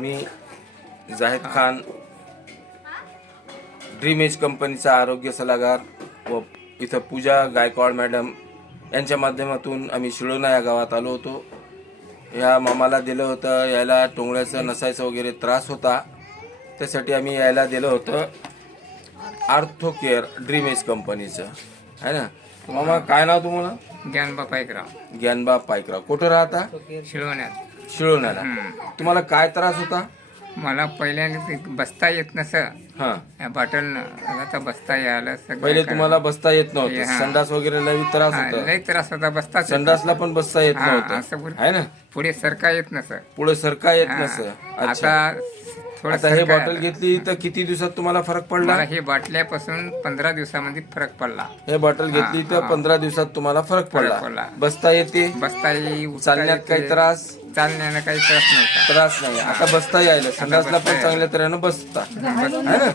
मी Zahid Khan, dream age कंपनीचा आरोग्य सल्लागार व इथं पूजा गायकवाड मॅडम यांच्या माध्यमातून आम्ही शिळोणा या गावात आलो होतो. या मामाला दिलं होतं, यायला टोंगळ्याचं नसायचं वगैरे त्रास होता, त्यासाठी आम्ही यायला दिलं होतं आर्थो केअर ड्रीम एज कंपनीचं आहे ना. मामा काय नाव तुम्हाला? ज्ञानबा पायकराव, ज्ञानबा पायकराव. कुठं राहता? शिळवण्यात. शिळोण्याला. तुम्हाला काय त्रास होता? मला पहिल्यांदा बसता येत नसं. हा, बॉटल आता बसता यायला सगळं पहिले तुम्हाला बसता येत नव्हतं, हा. संडास वगैरे लई त्रास होता, लई त्रास होता. बसता संडासला पण बसता येत हा, नव्हतं असं आहे ना. पुढे सरका येत नसं. पुढे सरका येत हा. नसं. अच्छा, आता थोडं आता हे सरका बॉटल घेतली तर किती दिवसात तुम्हाला फरक पडला? मला हे बाटल्यापासून 15 दिवसामध्ये फरक पडला. हे बॉटल घेतली तर 15 दिवसात तुम्हाला फरक पडला. पडला. बसता येते, बसता येई, उठता चालण्यात येते. काही त्रास चालण्याला काही त्रास नव्हता. त्रास नाही. आता बसता यायला, संडासला बसता पण चांगल्या तऱ्हेनं बसता आहे ना.